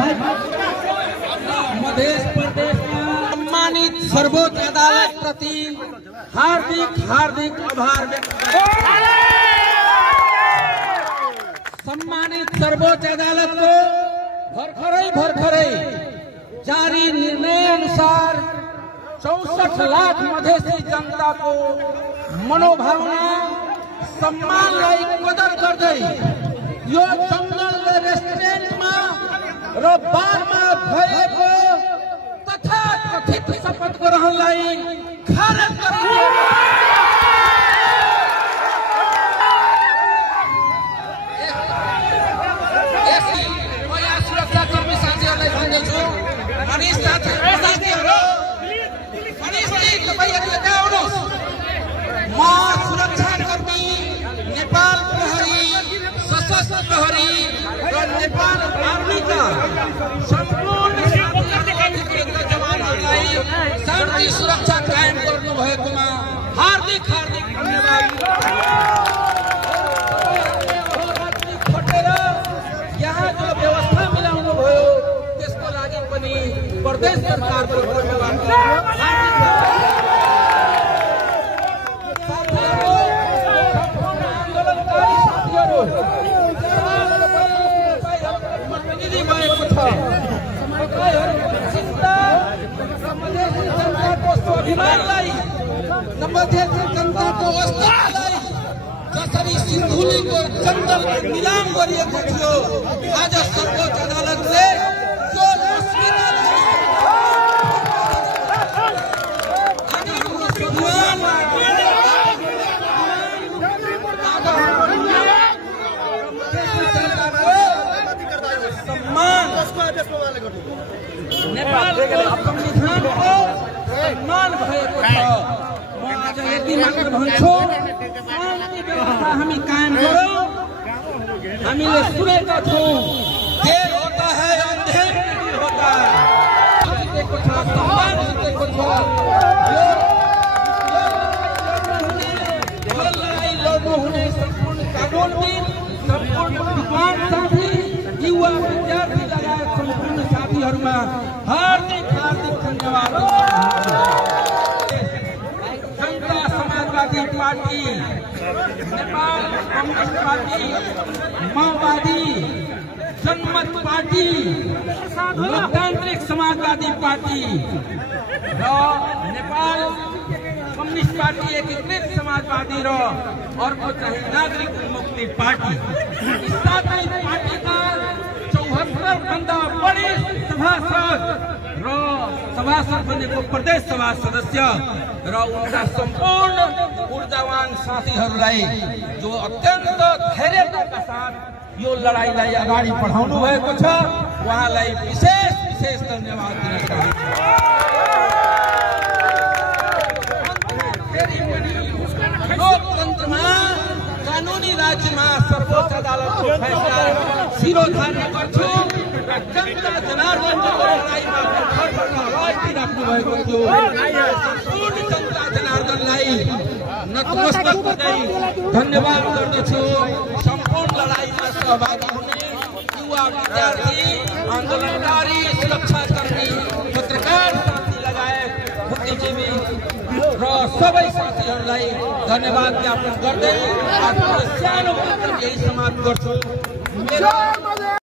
मध्य प्रदेश में सम्मानित सर्वोच्च अदालत प्रति हार्दिक हार्दिक आभार व्यक्त सम्मानित सर्वोच्च अदालत को भरखरै जारी निर्णय अनुसार 64 लाख मधेसी जनता को मनोभावना सम्मानलाई कदर गर्दै यो जंगल रेस्टुरेन्टमा र बारमा भएको तथाकथित शपथ ग्रहणलाई खारेज गर्नु सुरक्षाकर्मी नेपाल प्रहरी सशस्त्र प्रहरी र नेपाल आर्मीका सम्पूर्ण जवानहरूलाई शान्ति सुरक्षा कायम गर्नु भएकोमा हार्दिक हार्दिक धन्यवाद। खटेर यहाँ जो व्यवस्था मिलाउनु भयो त्यसको लागि पनि प्रदेश सरकारको धन्यवाद। स्वाभिमानलाई मधेसी जनताको अस्तित्वलाई जसरी सिन्धुलीको जंगल निलाम गरिएको थियो आज सर्वोच्च अदालतले त्यो संविधानको सम्मान भएको छ। म आज यति मात्र भन्छु, शान्ति व्यवस्था हामी कायम गरौँ। हामीले सुनेका छौँ देर होता है अंधेर नहीं होता। जितेको छ, सम्मान जितेको छ। यो लडाई लड्नु हुने सम्पूर्ण कानुनबिन, सम्पूर्ण विद्वान साथी, युवा विद्यार्थी लगायत सम्पूर्ण साथीहरूमा हार्दिक हार्दिक धन्यवाद। जनता समाजवादी पार्टी, नेपाल कम्युनिस्ट पार्टी, माओवादी, जनमत पार्टी, लोकतान्त्रिक समाजवादी पार्टी र नेपाल कम्युनिस्ट पार्टी एकीकृत समाजवादी र अर्को चाहिँ नागरिक मुक्ति पार्टी, सातै पार्टीका 74 भन्दा बढी सभासद र सभासद बनेको प्रदेश सभा सदस्य र उनका सम्पूर्ण ऊर्जावान साथीहरूलाई जो अत्यन्त धैर्यताका साथ यो लडाईलाई अगाडि बढाउनु भएको छ, उहाँलाई विशेष विशेष धन्यवाद दिन चाहन्छु। लोकतन्त्रमा, कानुनी राज्यमा सर्वोच्च अदालतको फैसला शिरोधार्य गर्छु। जनता जनार्दनको लडाईमा आवाज दिइराख्नु भएको थियो। सम्पूर्ण जनता जनार्दनलाई नतमस्तक गर्दै धन्यवाद गर्दछु। सम्पूर्ण लडाईमा सहभागी हुने युवा विद्यार्थी, आन्दोलनकारी, सुरक्षाकर्मी, पत्रकार साथी लगायत बुद्धिजीवी र सबै साथीहरूलाई धन्यवाद ज्ञापन गर्दै आफ्नो सानो यही समाप्त गर्छु।